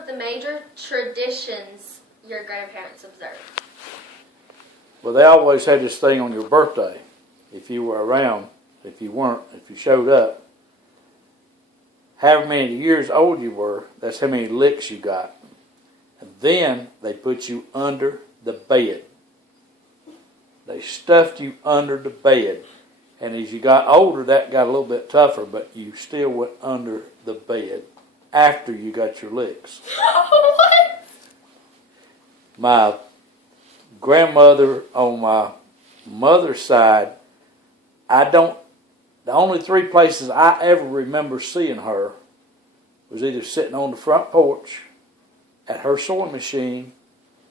of the major traditions your grandparents observed? Well, they always had this thing on your birthday. If you were around, if you weren't, if you showed up, however many years old you were, that's how many licks you got. And then they put you under the bed. They stuffed you under the bed. And as you got older, that got a little bit tougher, but you still went under the bed after you got your licks. What? My grandmother on my mother's side, the only three places I ever remember seeing her was either sitting on the front porch, at her sewing machine,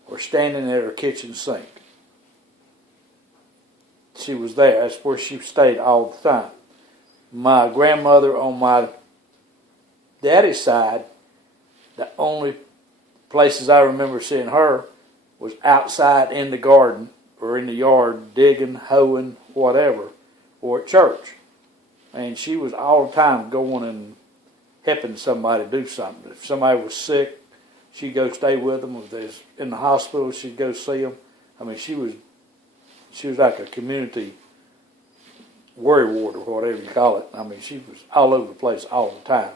or standing at her kitchen sink. She was there. That's where she stayed all the time. My grandmother on my daddy's side, the only places I remember seeing her was outside in the garden or in the yard, digging, hoeing, whatever, or at church. And she was all the time going and helping somebody do something. If somebody was sick, she'd go stay with them. If they was in the hospital, she'd go see them. I mean, she was like a community worry ward or whatever you call it. I mean, she was all over the place all the time.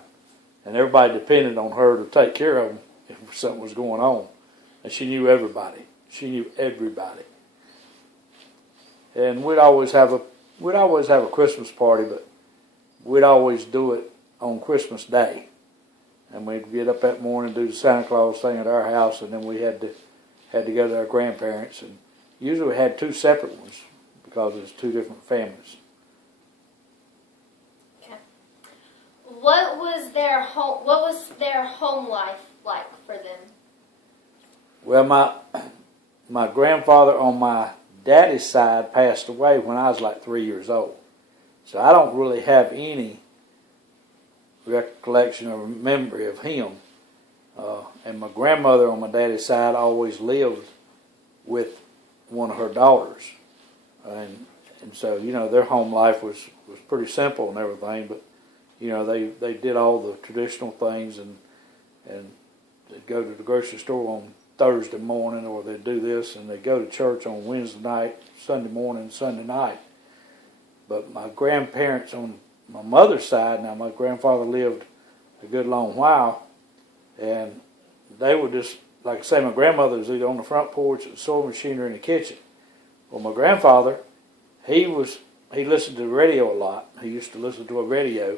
And everybody depended on her to take care of them if something was going on. And she knew everybody. She knew everybody. And we'd always have a Christmas party, but we'd always do it on Christmas Day. And we'd get up that morning and do the Santa Claus thing at our house, and then we had to go to our grandparents. And usually we had two separate ones because it was two different families. Okay. What was their home life like for them? Well, my grandfather on my daddy's side passed away when I was like 3 years old. So I don't really have any recollection or memory of him. And my grandmother on my daddy's side always lived with one of her daughters. And so, you know, their home life was pretty simple and everything, but, you know, they did all the traditional things, and they'd go to the grocery store on Thursday morning, or they'd do this, and they'd go to church on Wednesday night, Sunday morning, Sunday night. But my grandparents on my mother's side, now my grandfather lived a good long while, and they would just, like I say, my grandmother was either on the front porch at the sewing machine or in the kitchen. Well, my grandfather, he listened to the radio a lot. He used to listen to a radio,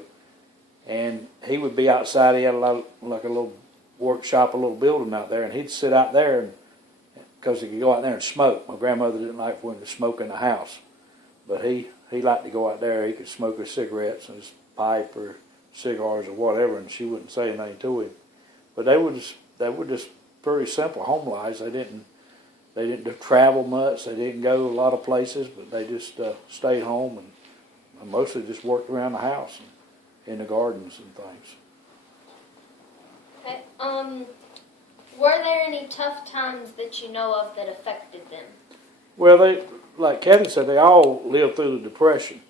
and he would be outside. He had a little workshop, a little building out there, and he'd sit out there because he could go out there and smoke. My grandmother didn't like for him to smoke in the house, but he liked to go out there. He could smoke his cigarettes and his pipe or cigars or whatever, and she wouldn't say anything to him. But they were just pretty simple home lives. They didn't travel much. They didn't go a lot of places, but they just stayed home and mostly just worked around the house and in the gardens and things. Okay. Were there any tough times that you know of that affected them? Well, like Kathy said, they all lived through the Depression.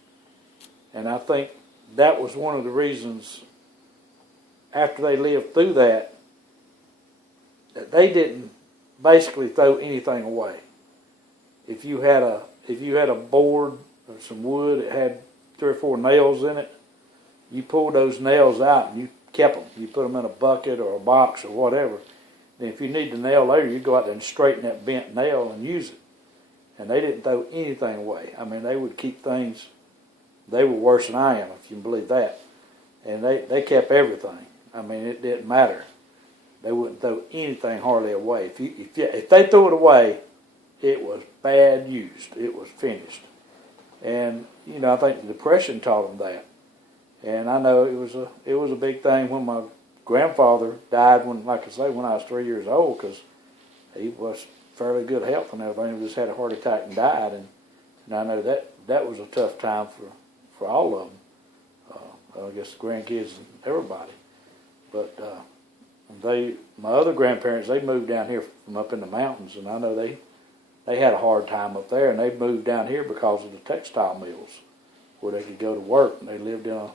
And I think that was one of the reasons, after they lived through that they didn't basically throw anything away. If you had a board or some wood that had 3 or 4 nails in it, you pulled those nails out and you kept them. You put them in a bucket or a box or whatever. And if you need the nail later, you go out there and straighten that bent nail and use it. And they didn't throw anything away. I mean, they would keep things. They were worse than I am, if you can believe that. And they kept everything. I mean, it didn't matter. They wouldn't throw anything hardly away. If they threw it away, it was bad used. It was finished. And you know, I think the Depression taught them that. And I know it was a big thing when my grandfather died. When, like I say, when I was 3 years old, because he was fairly good health and everything. He just had a heart attack and died. And I know that was a tough time for all of them. I guess the grandkids and everybody. But my other grandparents, they moved down here from up in the mountains, and I know they had a hard time up there, and they moved down here because of the textile mills, where they could go to work. And they lived in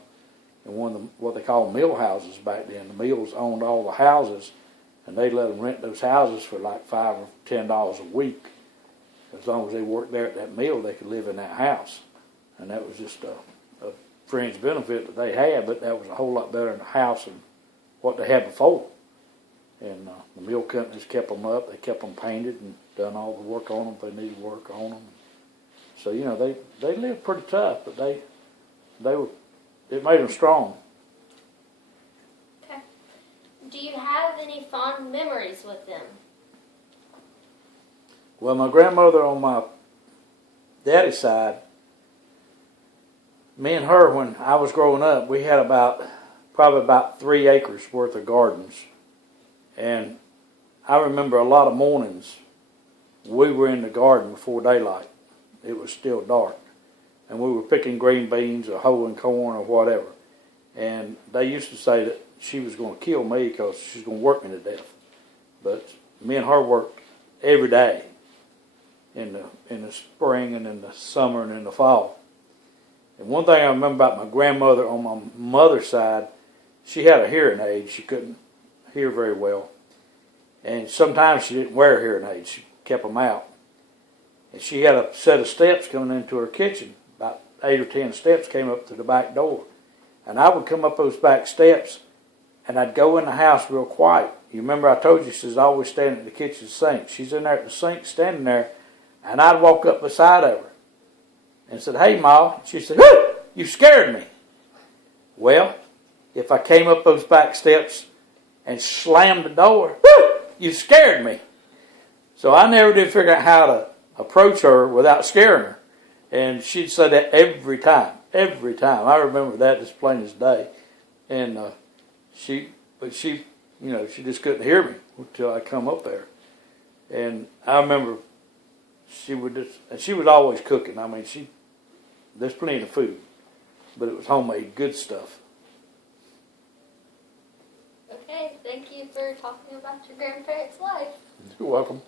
one of the, what they call mill houses back then. The mills owned all the houses, and they let them rent those houses for like $5 or $10 a week. As long as they worked there at that mill, they could live in that house, and that was just a fringe benefit that they had. But that was a whole lot better than the house than what they had before. And the mill companies kept them up. They kept them painted and done all the work on them if they needed work on them. So you know they lived pretty tough, but it made them strong. Okay. Do you have any fond memories with them? Well, my grandmother on my daddy's side, me and her, when I was growing up, we had probably about 3 acres worth of gardens. And I remember a lot of mornings we were in the garden before daylight. It was still dark. And we were picking green beans or hoeing corn or whatever. And they used to say that she was going to kill me because she was going to work me to death. But me and her worked every day in the spring and in the summer and in the fall. And one thing I remember about my grandmother on my mother's side, she had a hearing aid. She couldn't hear very well. And sometimes she didn't wear hearing aids. She kept them out. And she had a set of steps coming into her kitchen. About 8 or 10 steps came up to the back door. And I would come up those back steps, and I'd go in the house real quiet. You remember I told you she's always standing at the kitchen sink. She's in there at the sink standing there, and I'd walk up beside of her and said, "Hey, Ma." She said, "Whoo, you scared me." Well, if I came up those back steps and slammed the door, "Whoo, you scared me." So I never did figure out how to approach her without scaring her. And she'd say that every time. Every time. I remember that as plain as day. And she just couldn't hear me until I come up there. And I remember she was always cooking. I mean, there's plenty of food, but it was homemade, good stuff. Okay, thank you for talking about your grandparents' life. You're welcome.